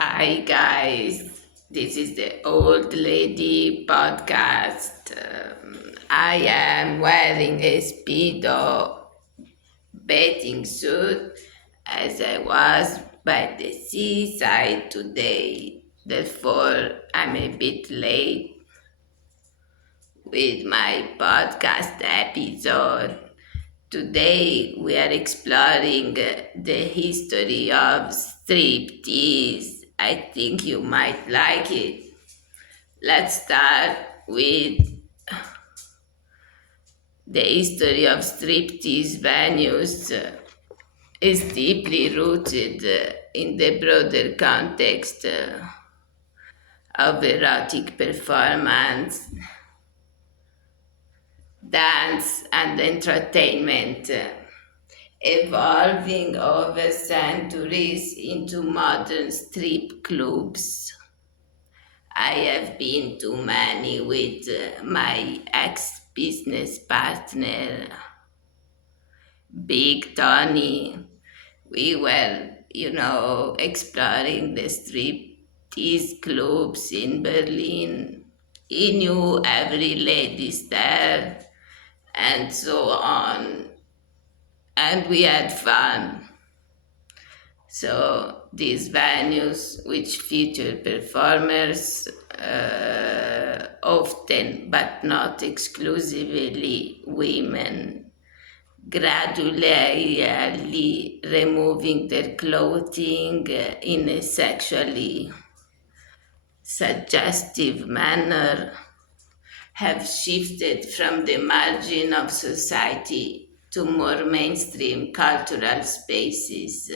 Hi guys, this is the Old Lady podcast. I am wearing a Speedo bathing suit as I was by the seaside today. Therefore, I'm a bit late with my podcast episode. Today, we are exploring the history of striptease. I think you might like it. Let's start with the history of striptease venues. Is deeply rooted in the broader context of erotic performance, dance, and entertainment, evolving over centuries into modern strip clubs. I have been to many with my ex business partner, Big Tony. We were, exploring the striptease clubs in Berlin. He knew every lady there and so on. And we had fun. So these venues, which feature performers, often but not exclusively women, gradually removing their clothing in a sexually suggestive manner, have shifted from the margin of society to more mainstream cultural spaces.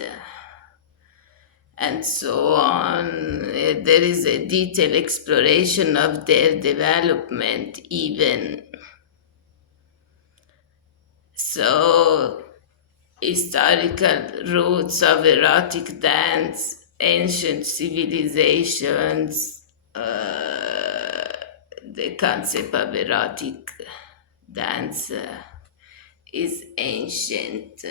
And so on. There is a detailed exploration of their development, even. So, historical roots of erotic dance, ancient civilizations, the concept of erotic dance is ancient.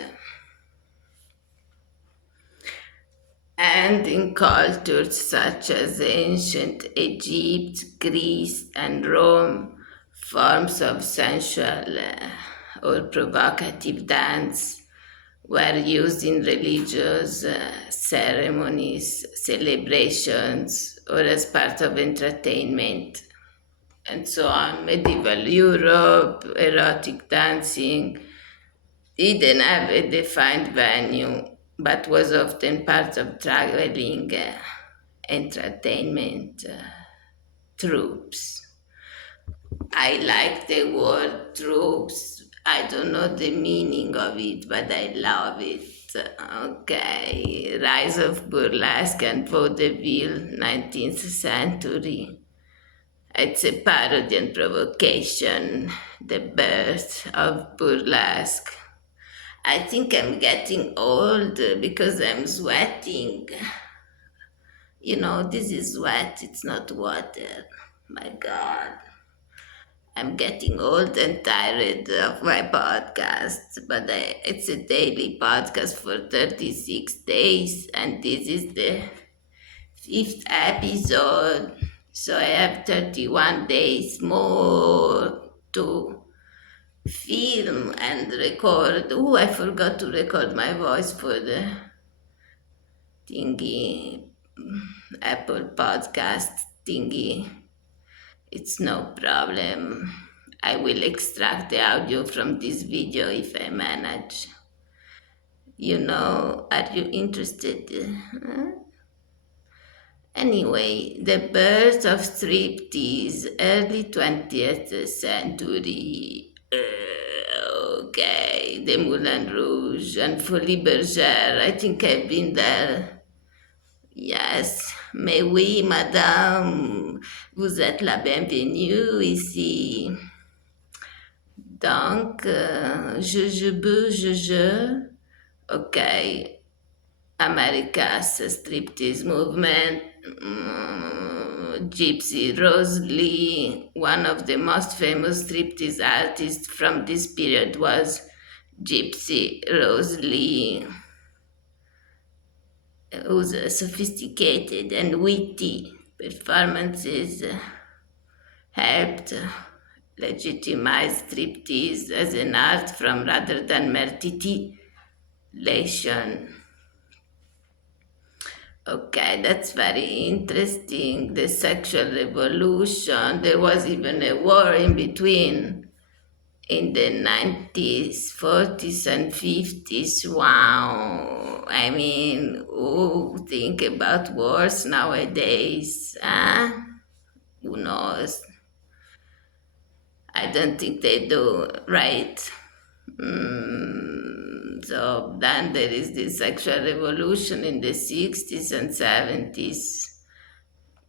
And in cultures such as ancient Egypt, Greece, and Rome, forms of sensual or provocative dance were used in religious ceremonies, celebrations, or as part of entertainment, and so on. Medieval Europe, erotic dancing didn't have a defined venue, but was often part of traveling entertainment troops. I like the word troops. I don't know the meaning of it, but I love it. Okay, Rise of Burlesque and Vaudeville, 19th century. It's a parody and provocation, the birth of burlesque. I think I'm getting old because I'm sweating. This is sweat, it's not water. My God. I'm getting old and tired of my podcast, but it's a daily podcast for 36 days, and this is the fifth episode. So I have 31 days more to film and record. Oh, I forgot to record my voice for the thingy, Apple podcast thingy. It's no problem. I will extract the audio from this video if I manage. Are you interested? Anyway, the birth of striptease, early 20th century. Okay, the Moulin Rouge and Folie Bergère. I think I've been there. Yes, mais oui, madame, vous êtes la bienvenue ici. Donc, okay, America's striptease movement. Gypsy Rose Lee, one of the most famous striptease artists from this period, was Gypsy Rose Lee. whose sophisticated and witty performances helped legitimize striptease as an art form rather than mere titillation. Okay, that's very interesting. The sexual revolution. There was even a war in between in the 90s, 40s, and 50s. Wow. I mean, who think about wars nowadays? Huh? Who knows? I don't think they do, right? So then there is the sexual revolution in the 60s and 70s.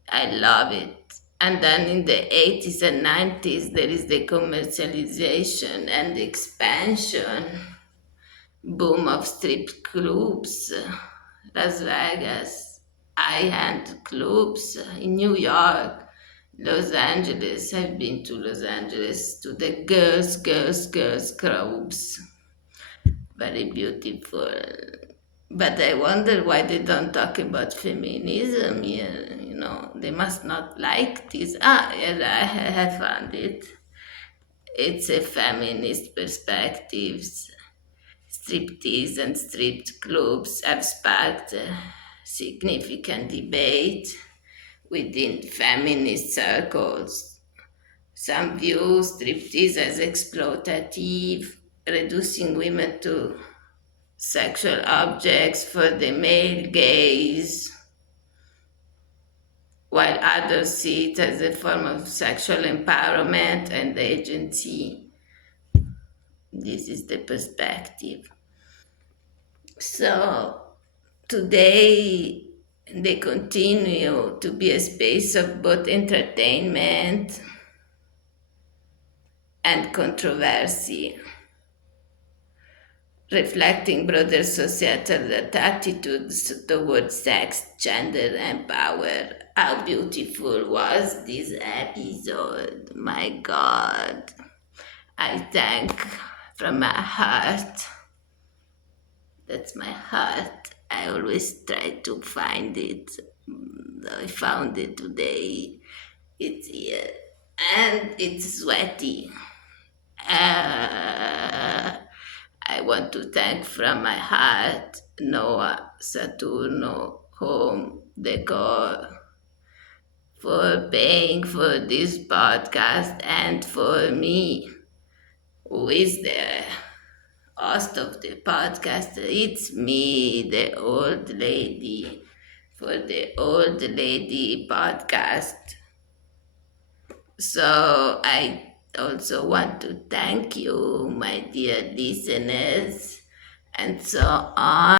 I love it. And then in the 80s and 90s, there is the commercialization and expansion boom of strip clubs, Las Vegas, high-end clubs in New York, Los Angeles. I've been to Los Angeles to the girls clubs. Very beautiful. But I wonder why they don't talk about feminism here. They must not like this. Yes, I have found it. It's a feminist perspectives. Striptease and stripped clubs have sparked significant debate within feminist circles. Some view striptease as exploitative, reducing women to sexual objects for the male gaze, while others see it as a form of sexual empowerment and agency. This is the perspective. So today, they continue to be a space of both entertainment and controversy, reflecting broader societal attitudes towards sex, gender, and power. How beautiful was this episode? My God. I thank from my heart. That's my heart. I always try to find it. I found it today. It's here. And it's sweaty. I want to thank from my heart Noah, Saturno, Home Decor for paying for this podcast and for me, who is the host of the podcast. It's me, the old lady, for the old lady podcast. So I also want to thank you, my dear listeners, and so on.